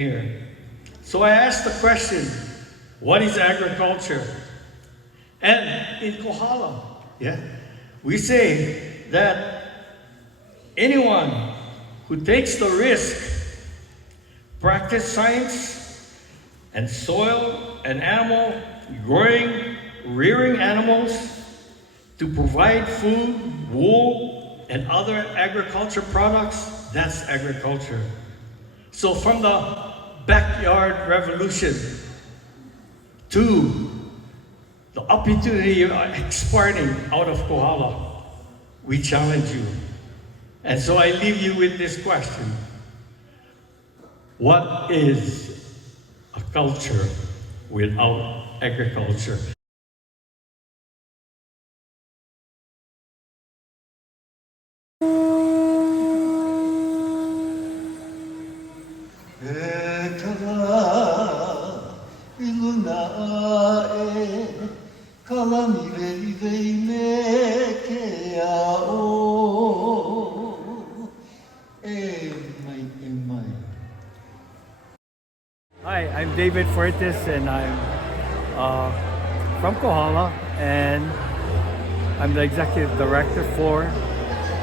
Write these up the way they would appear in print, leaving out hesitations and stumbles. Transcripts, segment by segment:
here. So I asked the question, what is agriculture? And in Kohala, we say that anyone who takes the risk, practice science and soil and animal growing, rearing animals to provide food, wool, and other agriculture products, that's agriculture. So from the backyard revolution to the opportunity of exporting out of Kohala, we challenge you. And so I leave you with this question. What is a culture without agriculture? Hi, I'm David Fuertes and I'm from Kohala and I'm the executive director for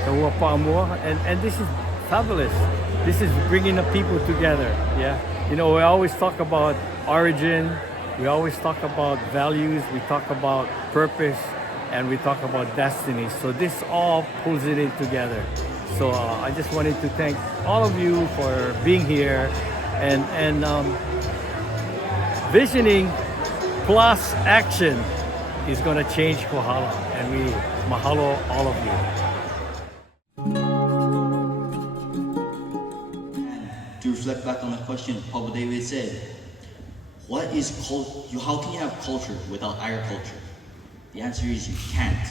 the Opening and this is fabulous. This is bringing the people together. You know, we always talk about origin, we always talk about values, we talk about purpose, and we talk about destiny. So this all pulls it in together. So I just wanted to thank all of you for being here and visioning plus action is going to change Kohala, and we mahalo all of you. To reflect back on the question Papa David said, what is how can you have culture without agriculture? The answer is you can't.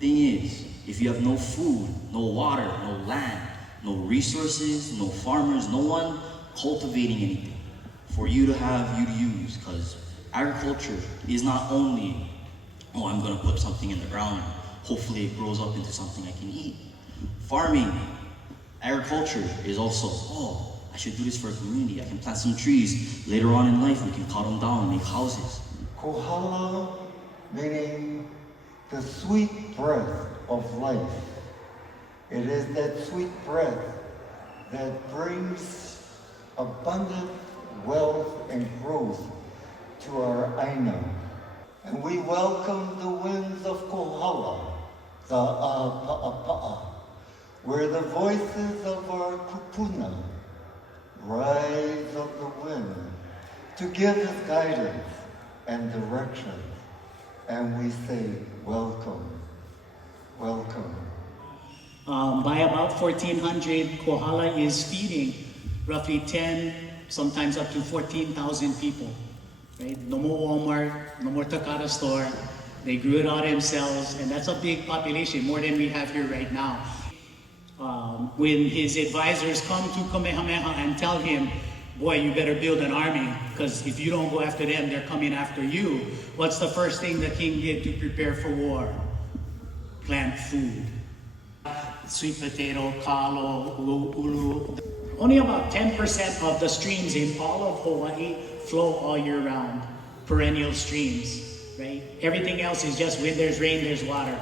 Thing is, if you have no food, no water, no land, no resources, no farmers, no one cultivating anything for you to have, you to use, because agriculture is not only, oh, I'm gonna put something in the ground, hopefully it grows up into something I can eat. Farming, agriculture is also, oh, I should do this for a community. I can plant some trees. Later on in life, we can cut them down and make houses. Kohala, meaning the sweet breath of life. It is that sweet breath that brings abundant wealth and growth to our Aina. And we welcome the winds of Kohala, the A'apa'apa'a, where the voices of our kupuna rise on the wind to give us guidance and direction. And we say, welcome, welcome. By about 1400, Kohala is feeding roughly 10, sometimes up to 14,000 people. Right? No more Walmart, no more Takata store. They grew it all themselves, and that's a big population, more than we have here right now. When his advisors come to Kamehameha and tell him, boy, you better build an army, because if you don't go after them, they're coming after you. What's the first thing the king did to prepare for war? Plant food. Sweet potato, kalo, ulu. Only about 10% of the streams in all of Hawaii flow all year round, perennial streams, right? Everything else is just when there's rain, there's water.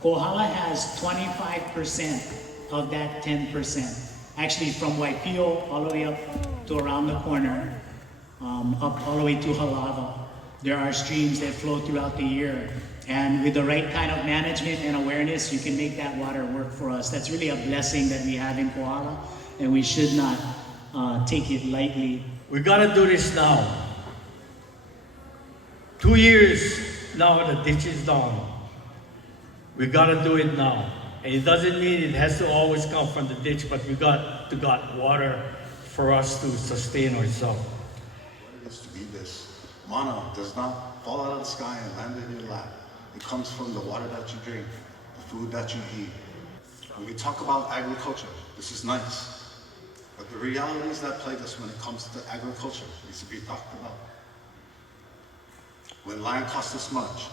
Kohala has 25% of that 10%. Actually from Waipio all the way up to around the corner, up all the way to Halava. There are streams that flow throughout the year. And with the right kind of management and awareness, you can make that water work for us. That's really a blessing that we have in Kohala, and we should not take it lightly. We gotta do this now. 2 years now the ditch is down. We gotta do it now. And it doesn't mean it has to always come from the ditch, but we got water for us to sustain ourselves. What it is to be this. Mana does not fall out of the sky and land in your lap. It comes from the water that you drink, the food that you eat. When we talk about agriculture, this is nice. But the realities that plague us when it comes to agriculture needs to be talked about. When land costs us much,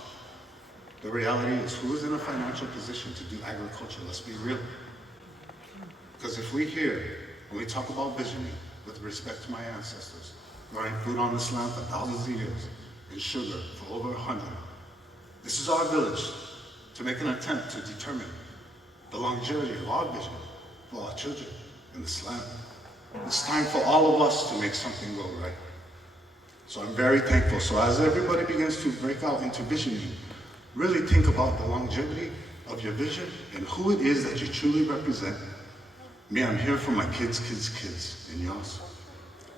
the reality is, who's in a financial position to do agriculture? Let's be real. Because if we hear, when we talk about visioning, with respect to my ancestors, growing food on this land for thousands of years, and sugar for over 100. This is our village to make an attempt to determine the longevity of our vision for our children in this land. It's time for all of us to make something go right. So I'm very thankful. So as everybody begins to break out into visioning, really think about the longevity of your vision and who it is that you truly represent. Me, I'm here for my kids, and yours,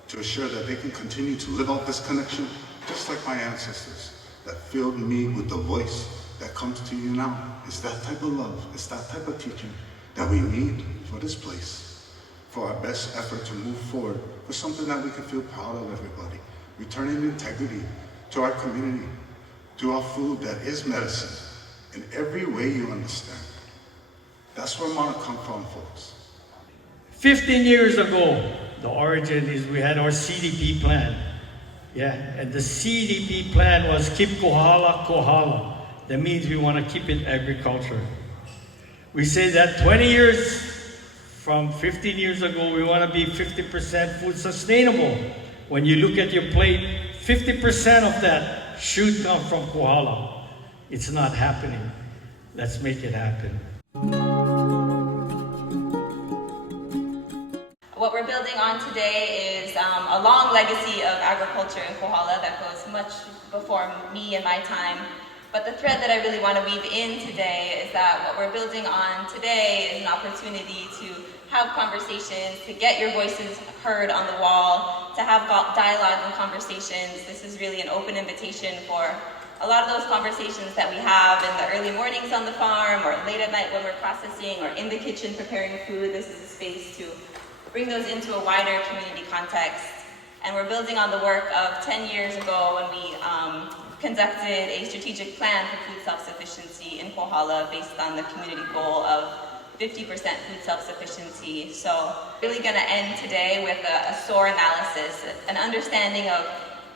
to assure that they can continue to live out this connection just like my ancestors that filled me with the voice that comes to you now. It's that type of love, it's that type of teaching that we need for this place, for our best effort to move forward, for something that we can feel proud of, everybody. Returning integrity to our community, to our food that is medicine, in every way you understand. That's where Mana come from, folks. 15 years ago, the origin is we had our CDP plan. Yeah, and the CDP plan was keep Kohala, Kohala. That means we want to keep it agriculture. We say that 20 years from 15 years ago, we want to be 50% food sustainable. When you look at your plate, 50% of that should come from Kohala. It's not happening. Let's make it happen. What we're building on today is a long legacy of agriculture in Kohala that goes much before me and my time. But the thread that I really want to weave in today is that what we're building on today is an opportunity to have conversations, to get your voices heard on the wall, to have dialogue and conversations. This is really an open invitation for a lot of those conversations that we have in the early mornings on the farm, or late at night when we're processing, or in the kitchen preparing food. This is a space to bring those into a wider community context. And we're building on the work of 10 years ago when we conducted a strategic plan for food self-sufficiency in Kohala based on the community goal of 50% food self-sufficiency. So really gonna end today with a SOAR analysis, an understanding of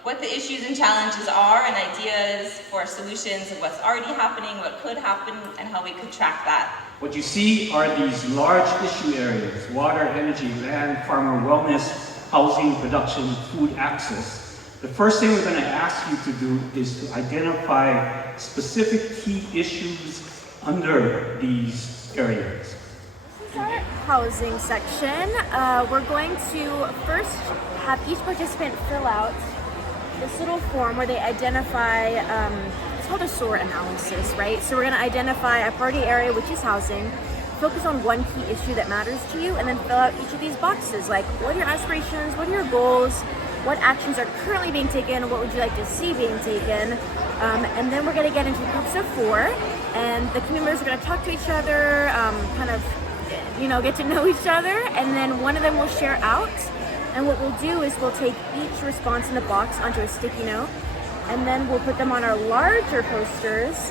what the issues and challenges are and ideas for solutions of what's already happening, what could happen, and how we could track that. What you see are these large issue areas: water, energy, land, farmer wellness, housing, production, food access. The first thing we're going to ask you to do is to identify specific key issues under these areas. This is our housing section. We're going to first have each participant fill out this little form where they identify, it's called a SOAR analysis, right? So we're going to identify a priority area, which is housing, focus on one key issue that matters to you, and then fill out each of these boxes, like what are your aspirations, what are your goals, what actions are currently being taken, what would you like to see being taken, and then we're going to get into groups of 4, and the community members are going to talk to each other, kind of, get to know each other, and then one of them will share out. And what we'll do is we'll take each response in the box onto a sticky note, and then we'll put them on our larger posters,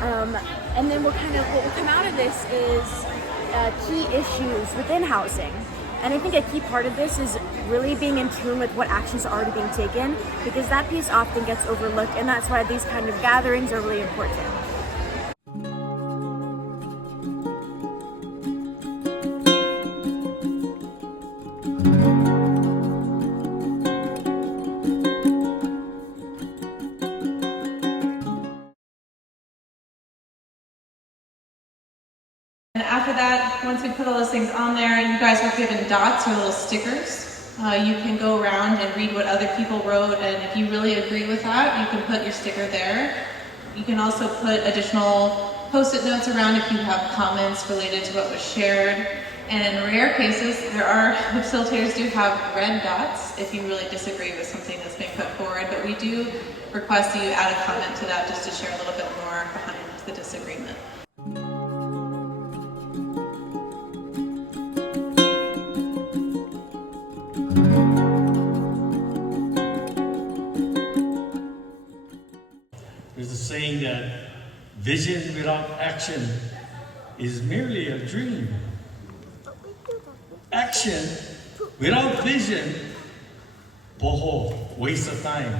and then what will come out of this is key issues within housing. And I think a key part of this is really being in tune with what actions are already being taken, because that piece often gets overlooked, and that's why these kind of gatherings are really important. And after that, once we put all those things on there, you guys were given dots or little stickers. You can go around and read what other people wrote, and if you really agree with that, you can put your sticker there. You can also put additional post-it notes around if you have comments related to what was shared. And in rare cases, the facilitators do have red dots if you really disagree with something that's been put forward, but we do request that you add a comment to that just to share a little bit more behind the disagreement. There's a saying that vision without action is merely a dream. Action without vision, boho, waste of time.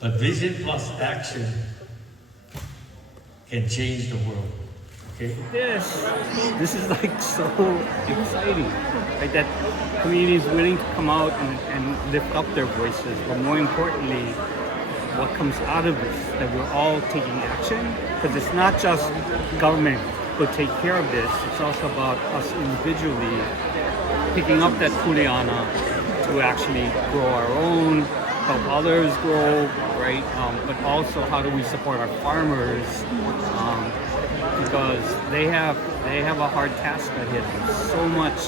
But vision plus action can change the world. Okay. This is like so exciting, right? That community is willing to come out and lift up their voices, but more importantly, what comes out of this, that we're all taking action, because it's not just government will take care of this, it's also about us individually picking up that kuleana to actually grow our own, help others grow, right? But also how do we support our farmers, because they have a hard task ahead. So much,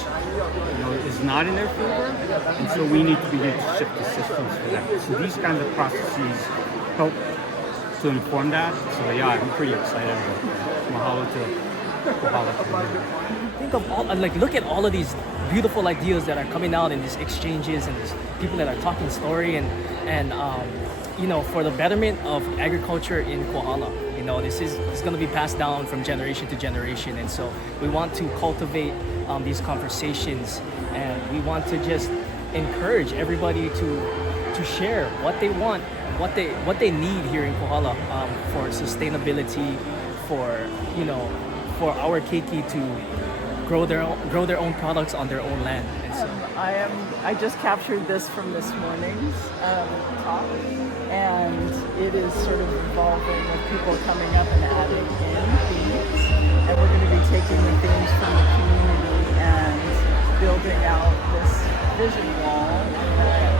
is not in their favor, and so we need to begin to shift the systems for that. So these kinds of processes help to inform that. So yeah, I'm pretty excited about that. Mahalo to Kohala. Think of all, look at all of these beautiful ideas that are coming out in these exchanges and these people that are talking story and for the betterment of agriculture in Kohala. This is going to be passed down from generation to generation, and so we want to cultivate these conversations, and we want to just encourage everybody to share what they want, what they need here in Kohala for sustainability, for our keiki to grow their own products on their own land. And so I just captured this from this morning's talk, and it is sort of evolving with people coming up and adding in themes, and we're going to be taking the themes from the community and building out this vision wall that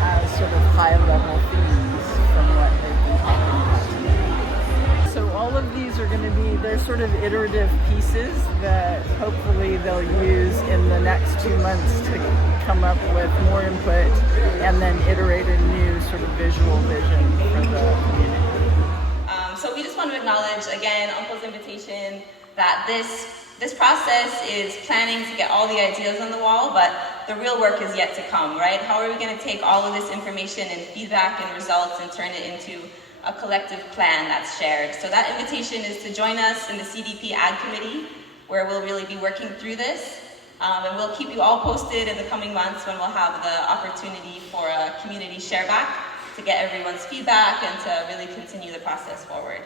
has sort of high-level themes from what they've been talking about today. So all of these are going to be, they're sort of iterative pieces that hopefully they'll use in the next 2 months to come up with more input and then iterate a new sort of visual vision for the community. So we just want to acknowledge again Uncle's invitation that this process is planning to get all the ideas on the wall, but the real work is yet to come, right? How are we going to take all of this information and feedback and results and turn it into a collective plan that's shared? So that invitation is to join us in the CDP Ag Committee, where we'll really be working through this. And we'll keep you all posted in the coming months when we'll have the opportunity for a community share back to get everyone's feedback and to really continue the process forward.